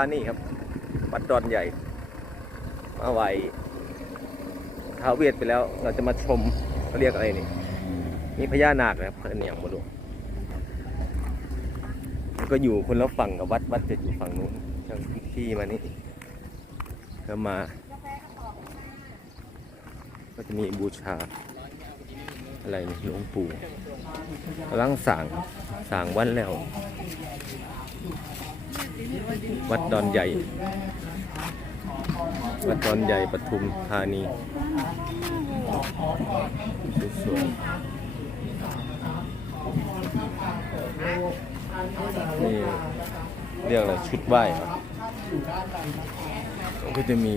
านีครับวัดดอนใหญ่ มาไหวท้าเวเวทไปแล้ว เราจะมาชมเขาเรียกอะไรนี่มีพญานาคนะครับเพื่อนอย่างมาดูก็อยู่คนละฝั่งกับวัดวัดจะอยู่ฝั่งนู้นทางที่มานี่แล้วมา ก็จะมีบูชา อะไรหลวงปู่กำลังสั่งสั่งวันแล้ว วัดดอนใหญ่ วัดดอนใหญ่ปทุมธานีสวยนี่เรียกอะไรชุดไหว้ก็จะมี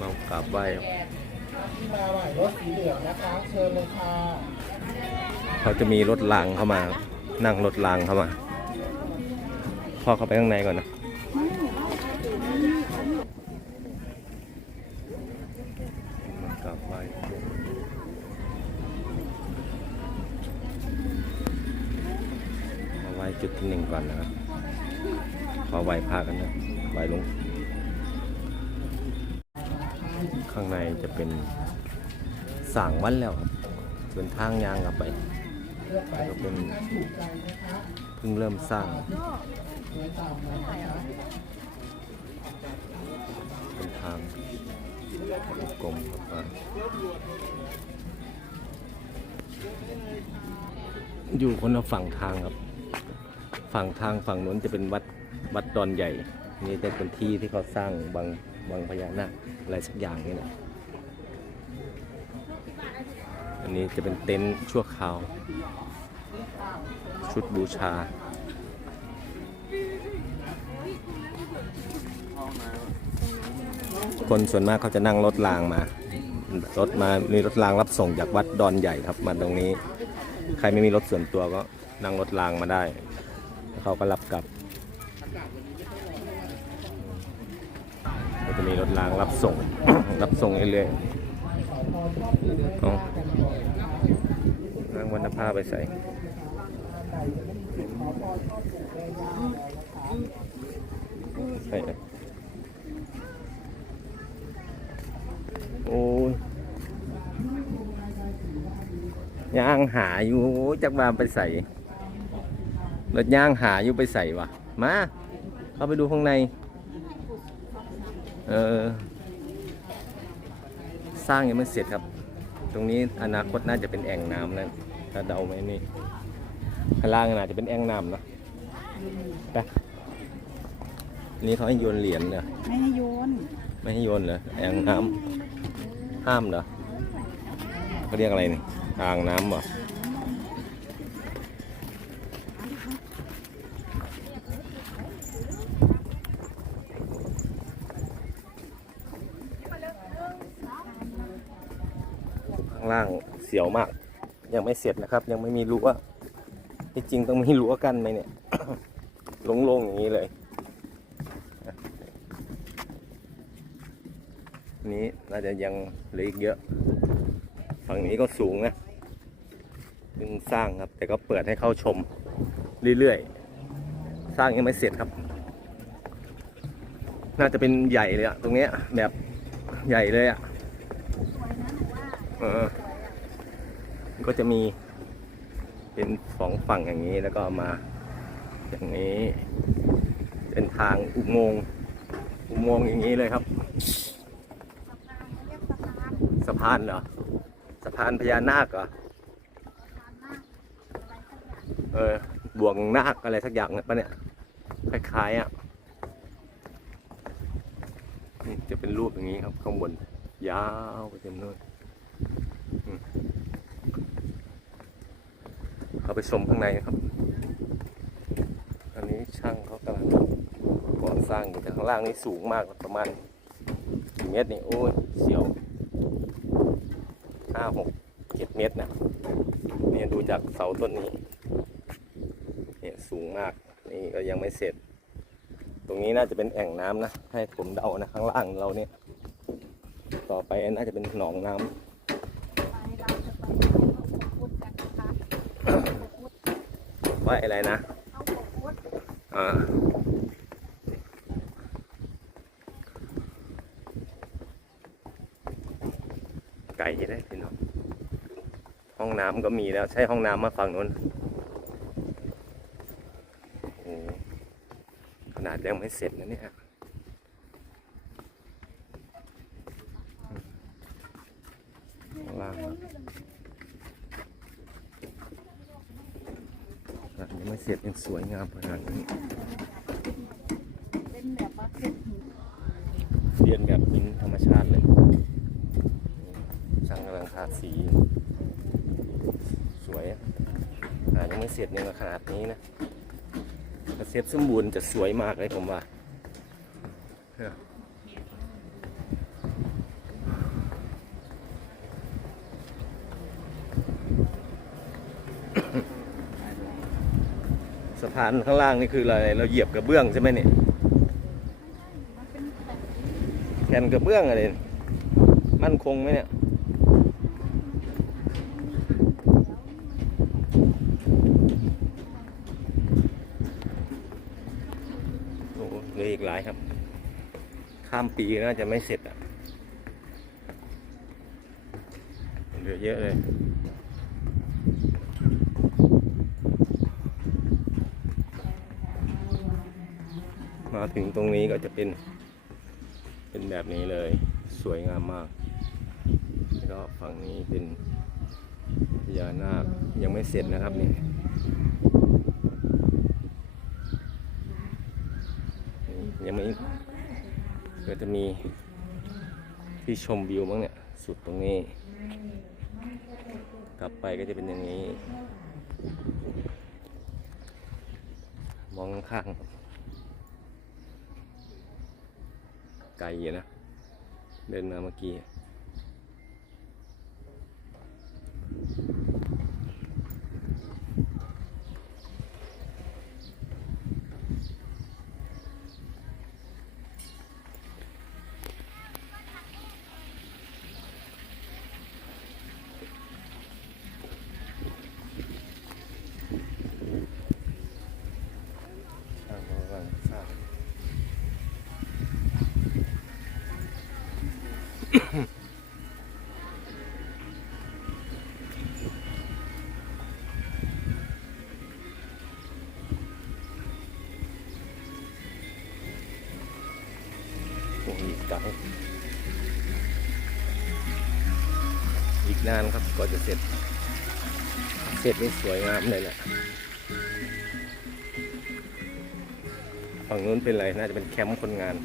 มากราบไหว้ครับ ที่มาไหวรถสีเหลืองนะคะ เชิญเลยค่ะเขาจะมีรถรางเข้ามา นั่งรถรางเข้ามา พ่อเข้าไปข้างในก่อนนะกราบไหว้มาไว้จุดที่หนึ่งก่อนนะครับ ข้างในจะเป็นสั่งวันแล้วครับส่วนทางยางกลับไปเลือกไปก็เป็นเพิ่งเริ่มสร้างเป็นทางวงกลมครับอะอยู่คนละฝั่งทางครับ ฝั่งทางฝั่งนู้นจะเป็นวัดวัดดอนใหญ่ นี่จะเป็นที่ที่เขาสร้างบาง บางพญานาคอะไรสักอย่างนี่แหละอันนี้จะเป็นเต็นท์ชั่วคราว ชุดบูชาคนส่วนมากเขาจะนั่งรถรางมา รถมามีรถรางรับส่งจากวัดดอนใหญ่ครับมาตรงนี้ ใครไม่มีรถส่วนตัวก็นั่งรถรางมาได้ เขาก็รับกลับ จะมีรถรางรับส่ง รับส่งเรื่อยๆเอานั่งวันผ้าไปใส่ใส่โอ้ยย่างหาอยู่จักมาไปใส่รถย่างหาอยู่ไปใส่วะมาเข้าไปดูข้างใน เออสร้างยังไม่เสร็จครับ ตรงนี้อนาคตน่าจะเป็นแอ่งน้ำนั่นถ้าเดาไหมนี่ข้างล่างน่าจะเป็นแอ่งน้ำเนอะไปนี่เขาให้โยนเหรียญเหรอไม่ให้โยน ไม่ให้โยนเหรอแอ่งน้ำห้ามเหรอเขาเรียกอะไรนี่อ่างน้ำเหรอ ล่างเสียวมาก ยังไม่เสร็จนะครับ ยังไม่มีรั้วที่จริงต้องมีรั้วกันไหมเนี่ยโล่งๆอย่างนี้เลยนี้น่าจะยังเหลืออีกเยอะ ฝั่งนี้ก็สูงนะเพิ่งสร้างครับ แต่ก็เปิดให้เข้าชมเรื่อยๆ สร้างยังไม่เสร็จครับ น่าจะเป็นใหญ่เลยอะตรงเนี้ยแบบใหญ่เลยอะเออ ก็จะมีเป็นสองฝั่งอย่างนี้แล้วก็มาอย่างนี้ เป็นทางอุโมงค์อุโมงค์อย่างนี้เลยครับ สะพานเหรอสะพานพญานาคเหรอเออบ่วงนาคอะไรสักอย่างเนี่ยปะเนี่ยคล้ายๆอะนี่จะเป็นรูปอย่างนี้ครับ ข้างบน ยาวไปเต็มเลยอืมเข้า ไปชมข้างในนะครับ อันนี้ช่างเขากำลังก่อสร้างอยู่แต่ข้างล่างนี่สูงมากประมาณกี่เมตรนี่โอ้ยเสียวห้าหกเจ็ดเมตรนะเนี่ยดูจากเสาต้นนี้เนี่ยสูงมากนี่ก็ยังไม่เสร็จ ตรงนี้น่าจะเป็นแอ่งน้ำนะ ให้ผมเดานะข้างล่างเราเนี่ย ต่อไปน่าจะเป็นหนองน้ำ ว่าอะไรนะอ่าไก่ได้พี่น้องห้องน้ำก็มีแล้วใช้ห้องน้ำมาฝั่งนู้นขนาดยังไม่เสร็จนะเนี่ย ยังไม่เสร็จยังสวยงามขนาดนี้เป็นแบบว่าเป็นหินเรียนแบบหินธรรมชาติเลย ช่างกำลังทาสี สวยอะขนาดยังไม่เสร็จยังขนาดนี้นะถ้าเสร็จสมบูรณ์จะสวยมากเลยผมว่าเนี่ยสะพานข้างล่างนี่คืออะไรเราเหยียบกระเบื้องใช่ไหมเนี่ยแผ่นกระเบื้องอะไรมั่นคงไหมเนี่ยโอ้โหเลืออีกหลายครับ ข้ามปีน่าจะไม่เสร็จอะเหลือเยอะเลย มาถึงตรงนี้ก็จะเป็น เป็นแบบนี้เลย สวยงามมาก แล้วก็ฝั่งนี้เป็นพญานาคยังไม่เสร็จนะครับนี่ยังไม่ก็จะมีที่ชมวิวมั้งเนี่ย สุดตรงนี้ กลับไปก็จะเป็นอย่างนี้ มองข้างๆ ไกลอยู่นะ เดินมาเมื่อกี้ อีกนานครับก็จะเสร็จ เสร็จนี่สวยงามเลยแหละฝั่งนู้นเป็นอะไรน่าจะเป็นแคมป์คนงาน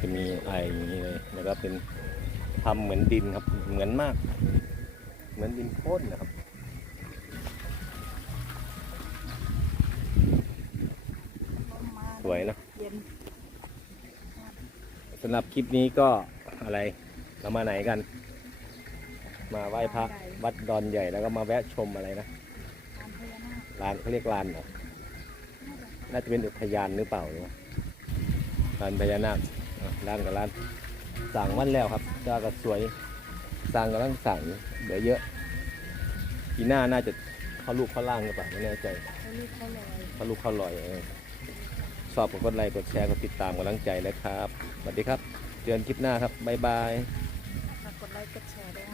จะมีไออย่างนี้เลยแล้วก็เป็นทำเหมือนดินครับ เหมือนมาก เหมือนดินโค่นนะครับ สวยเนอะเย็นสำหรับคลิปนี้ก็อะไรเรามาไหนกัน มาไหว้พระวัดดอนใหญ่แล้วก็มาแวะชมอะไรนะตามพญานาคลานเขาเรียกลานเหรอน่าจะเป็นอุทยานหรือเปล่าหรือว่าลานพญานาคอะร้านกับร้านสั่งวันแล้วครับเจ้าก็สวยสั่งกำลังสั่งเดี๋ยวเยอะปีหน้าน่าจะเข้าลูกเข้าล่างหรือเปล่าไม่แน่ใจเขาเรียกเขาลอยเข้าลูกเข้าลอยเออ ชอบกดกดไลค์กดแชร์กดติดตามกำลังใจนะครับสวัสดีครับ เจอกันคลิปหน้าครับบ๊ายบาย ฝากกดไลค์กดแชร์ด้วย